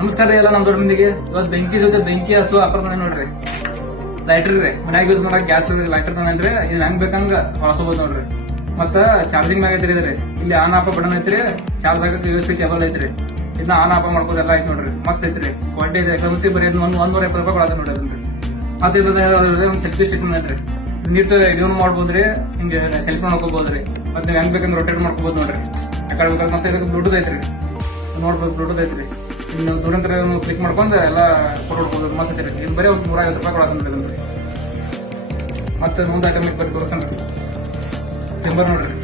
ನಮಸ್ಕಾರ ರೀ ಎಲ್ಲ ನಮ್ ದೊಡ್ಡ ಮಂದಿಗೆ. ಇವತ್ತು ಬೆಂಕಿ ಜೊತೆ ಬೆಂಕಿ ಹಚ್ಚುವ ಅಪರ ತಂದ ನೋಡ್ರಿ. ಲೈಟರ್ ರೀ ಮನ್ಯಾಗ ಯೂಸ್ ಮಾಡಕ್ ಗ್ಯಾಸ್ ಲೈಟರ್ ತಂದ್ರಿ. ಇದನ್ನ ಹೆಂಗ್ ಬೇಕಂಗ ಬಳಸಬಹುದು ನೋಡ್ರಿ. ಮತ್ತ ಚಾರ್ಜಿಂಗ್ ಮ್ಯಾಗ ಐತ್ರಿ ಇದ್ರಿ. ಇಲ್ಲಿ ಆನ್ ಆಫ್ ಬಟನ್ ಐತ್ರಿ. ಚಾರ್ಜ್ ಆಗಕ್ಕೆ USB ಕೇಬಲ್ ಐತ್ರಿ. ಇದನ್ನ ಆನ್ ಆಫ್ ಮಾಡ್ಬೋದು ಎಲ್ಲ ಐತಿ ನೋಡ್ರಿ. ಮಸ್ತ್ ಐತ್ರಿ. ಕ್ವಾಲಿಟಿ ಇದೆ. ಕಮ್ಮಿ ಬರೀ $170 ಕೊಡೋದು ನೋಡ್ರಿ ಅದನ್ರಿ. ಮತ್ತೆ ಇದ್ರದ ಒಂದು ಸೆಲ್ಫಿ ಸ್ಟಿಕ್ ಐತ್ರಿ. ನೀಟ್ ಇದನ್ನು ಮಾಡ್ಬೋದ್ರಿ. ಹಿಂಗೆ ಸೆಲ್ಫಿ ನೋಡ್ಕೋಬಹುದ್ರಿ. ಮತ್ತೆ ನೀವು ಹೆಂಗ್ ಬೇಕಂದ್ರೆ ರೊಟೇಟ್ ಮಾಡ್ಕೋಬಹುದು ನೋಡ್ರಿ. ಯಾಕಡೆ ಮತ್ತೆ ಇದಕ್ಕೆ ಬ್ಲೂಟೂತ್ ಐತ್ರಿ. ನೋಡ್ಬೋದು ಬ್ಲೂಟೂತ್ ಐತ್ರಿ. ಇನ್ನು ದುರಂತರ ಕ್ಲಿಕ್ ಮಾಡ್ಕೊಂಡು ಎಲ್ಲ ಫೋಟೋ ಹೊಡ್ಬೋದು. ಮಸ್ತ್ ಐತ್ರಿ. ಇದು ಬರೀ ಒಂದು $150 ಕೊಡೋದ್ರಿ ಅದನ್ರಿ. ಮತ್ತೆ ಒಂದು ಐಟಮ್ ಬರೀ ತೋರಿಸ್ತಾನ್ರಿ. ಟ್ರಿಮ್ಮರ್ ನೋಡ್ರಿ.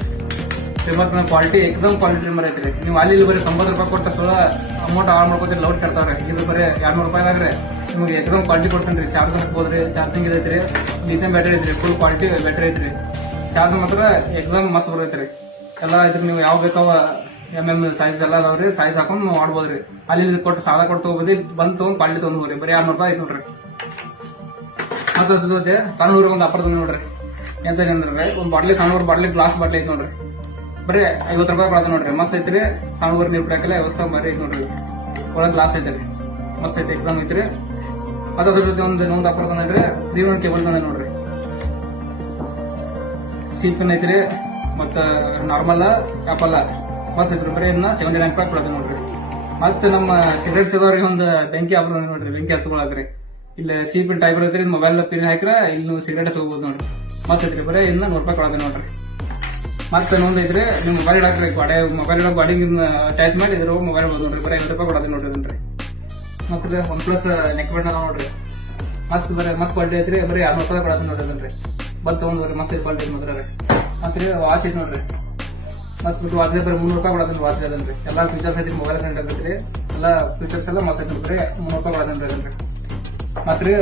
ಟ್ರಿಮ್ಮರ್ ಕ್ವಾಲಿಟಿ ಏಕದಮ್ ಕ್ವಾಲಿಟಿ ಟ್ರಿಮ್ಮರ್ ಐತ್ರಿ. ನೀವು ಅಲ್ಲಿ ಬರೀ $90 ಕೊಟ್ಟ ಸಲ ಅಮೌಂಟ್ ಆನ್ ಮಾಡ್ಕೋತೀರಿ. ಲೌಡ್ ಕೇಳ್ತಾವ್ರಿ. ಇದು ಬರೀ $200 ನಿಮಗೆ ಏಕದಮ್ ಕ್ವಾಲಿಟಿ ಕೊಡ್ತೇನೆ ರೀ. ಚಾರ್ಜ್ ಹಾಕ್ಬೋದ್ರಿ. ಚಾರ್ಜಿಂಗ್ ಐತ್ರಿ. ಲಿಥಿಯಂ ಬ್ಯಾಟರಿ ಐತ್ರಿ. ಫುಲ್ ಕ್ವಾಲಿಟಿ ಬ್ಯಾಟರಿ ಐತ್ರಿ. ಚಾರ್ಜ್ ಮಾತ್ರ ಏಕದಮ್ ಮಸ್ತ್ ಬರೈತ್ರಿ. ಎಲ್ಲ ಐತ್ರಿ. ನೀವು ಯಾವ ಬೇಕಾವ MM ಸೈಜ್ ಎಲ್ಲ ಅದಾವ್ರಿ. ಸೈಜ್ ಹಾಕೊಂಡ್ ಮಾಡ್ಬೋದ್ರಿ. ಅಲ್ಲಿ ಕೊಟ್ಟು ಸಾಲ ಕೊಟ್ಟು ತಗೋಬೋದಿ. ಬಂದ್ ತಗೊಂಡ್ ಕ್ವಾಲಿಟಿ ತಗೊಂಡ್ರಿ. ಬರೀ $200 ಐತಿ ನೋಡ್ರಿ. ಮತ್ತೆ ಅದ್ರ ಜೊತೆ ಸಣ್ಣ ಹುಡುಗ ಒಂದು ಅಪರ ತಂದ ನೋಡ್ರಿ. ಎಂತ ಅಂದ್ರೆ ಒಂದು ಬಾಟ್ಲಿ ಸಣ್ಣ ಬಾಟ್ಲಿ ಗ್ಲಾಸ್ ಬಾಟ್ಲಿ ಐತಿ ನೋಡ್ರಿ. ಬರೀ $50 ಕೊಡೋದು ನೋಡ್ರಿ. ಮಸ್ತ್ ಐತ್ರಿ. ಸಣ್ಣ ಹುಡುಗರು ನೀರು ಕುಡಿಯಾಕಲ್ಲ ವ್ಯವಸ್ಥೆ ಬರೀ ಐತಿ ನೋಡ್ರಿ. ಒಳಗೆ ಗ್ಲಾಸ್ ಐತ್ರಿ. ಮಸ್ತ್ ಐತಿ. ಎಕ್ದಮ್ ಐತ್ರಿ. ಮತ್ತೆ ಅದ್ರ ಜೊತೆ ಒಂದು ಅಪರ ತಂದ್ರಿ. 3-in-1 ಕೇಬಲ್ ತಂದ ನೋಡ್ರಿ. ಸಿಪಿನ್ ಐತ್ರಿ. ಮತ್ತ ನಾರ್ಮಲ್ ಆಪಲ್ ಮಸ್ತ್ ಐತ್ರಿ. ಬರೀ ಇದನ್ನ $79 ಕೊಡೋದು ನೋಡ್ರಿ. ಮತ್ತೆ ನಮ್ಮ ಸಿಗರೇಟ್ಸ್ ಇದವ್ರಿಗೆ ಒಂದು ಬೆಂಕಿ ಆಫರ್ ತಂದ ನೋಡ್ರಿ. ಬೆಂಕಿ ಹಚ್ಕೊಳಕ್ರಿ. ಇಲ್ಲಿ ಸಿಪಿನ್ ಟೈಪ್ ಐತ್ರಿ. ಮೊಬೈಲ್ ಪಿನ್ ಹಾಕಿರ ಇಲ್ಲಿ ನೀವು ಸಿಗರೇಟ್ ಹಚ್ಕೋಬಹುದು ನೋಡ್ರಿ. ಮಸ್ತ್ ಐತ್ರಿ. ಬರೀ ಇದನ್ನ $100 ಕೊಡೋದು ನೋಡ್ರಿ. ಮತ್ತೆ ಇನ್ನೊಂದು ಐತ್ರಿ. ನೀವು ಮೊಬೈಲ್ ಇಡಾಕ್ರಿ. ಮೊಬೈಲ್ ಇಡೋ ಬಾಡಿ ಅಟ್ಯಾಚ್ ಮಾಡಿ ಇದ್ರ ಮೊಬೈಲ್ ನೋಡ್ರಿ. ಬರೀ $50 ಕೊಡೋದು ನೋಡ್ರಿ ಅದನ್ರಿ. ಮತ್ತೆ OnePlus ನೆಕ್ ಬ್ಯಾಂಡ್ ಅದ ನೋಡ್ರಿ. ಮಸ್ತ್ ಬರೀ ಮಸ್ತ್ ಕ್ವಾಲಿಟಿ ಐತ್ರಿ. ಬರೀ $200 ಕೊಡೋದು ನೋಡ್ರಿ ಅದನ್ರಿ. ಬಂದ್ ತಗೊಂಡ್ರಿ. ಮಸ್ತ್ ಐತಿ ಕ್ವಾಲಿಟಿ ಮಾತ್ರ. ಮತ್ತೆ ವಾಚ್ ಐತಿ ನೋಡ್ರಿ. ಮಸ್ತ್ ಬಿಟ್ಟು ವಾಚ್ ಬರೀ $300 ಕೊಡೋದ್ರಿ. ವಾಚ್ ಅದನ್ರಿ. ಎಲ್ಲಾ ಫೀಚರ್ಸ್ ಐತಿ. ಮೊಬೈಲ್ ಕಂಡು ಐತ್ರಿ. ಎಲ್ಲಾ ಫೀಚರ್ಸ್ ಎಲ್ಲ ಮಸ್ತ್ ಐತಿ. ಬರೀ $300 ಕೊಡೋದ್ರಿ ಅದನ್ರಿ. ಮತ್ರಿ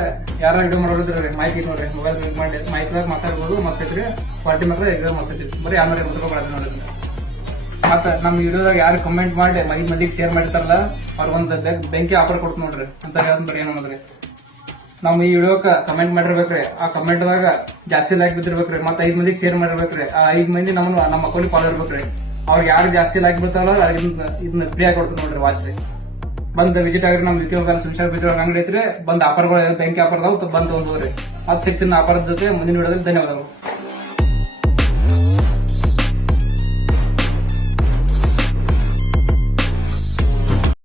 ಯಾರ ವಿಡಿಯೋ ಮಾಡೋದ್ರಿ ಮೈಕ್ ಐತಿ ನೋಡ್ರಿ. ಮೊಬೈಲ್ ಮಾಡಿ ಮೈಕ್ದಾಗ ಮಾತಾಡ್ಬೋದು. ಮಸ್ತ್ ಐತ್ರಿ. ಕ್ವಾಲಿಟಿ ಮಾತ್ರ ಈಗ ಮಸ್ತ್ ಐತಿ. ಬರೀ $280 ಕೊಡೋದ್ರಿ ನೋಡ್ರಿ. ಮತ್ತ ನಮ್ ವಿಡಿಯೋದಾಗ ಯಾರು ಕಮೆಂಟ್ ಮಾಡಿ ಮಂದಿಗೆ ಶೇರ್ ಮಾಡಿರ್ತಾರಲ್ಲ ಅವ್ರಿಗೊಂದು ಬೆಂಕಿ ಆಫರ್ ಕೊಡ್ತು ನೋಡ್ರಿ. ಅಂತ ಬರೀ ಏನು ನೋಡ್ರಿ. ನಾವು ಈ ವಿಡಿಯೋಕ ಕಮೆಂಟ್ ಮಾಡಿರ್ಬೇಕ್ರಿ. ಆ ಕಮೆಂಟ್ ದಾಗ ಜಾಸ್ತಿ ಲೈಕ್ ಬಿದ್ದಿರ್ಬೇಕ್ರಿ. ಮತ್ತೆ 5 ಮಂದಿಗೆ ಶೇರ್ ಮಾಡಿರ್ಬೇಕ್ರಿ. ಆ 5 ಮಂದಿ ನಮ್ಮ ಅಕೌಂಟ್ ಫಾಲೋ ಇರ್ಬೇಕ್ರಿ. ಅವ್ರಿಗೆ ಯಾರು ಜಾಸ್ತಿ ಲೈಕ್ ಬಿಡ್ತಾರಲ್ಲ ಇದನ್ನ ಫ್ರೀ ಆಗಿ ಕೊಡ್ತೀವಿ ನೋಡ್ರಿ. ವಾಚ್ ಬಂದ್ ವಿಸಿಟ್ ಆಗ್ರಿ. ನಮ್ ಲಿಥಿಯಂ ಸುಶಾಲ್ ಬಿದ್ದ ಅಂಗಡಿ ಐತ್ರಿ. ಬಂದ್ ಆಫರ್ಗಳು ಬೆಂಕಿ ಆಫರ್ ಬಂದ್ ತಗೊಂಡ್ರಿ. ಅದು ಸಿಗ್ತೀನಿ ಆಫರ್ ಜೊತೆ ಮುಂದಿನ ವಿಡಿಯೋದಲ್ಲಿ. ಧನ್ಯವಾದಗಳು.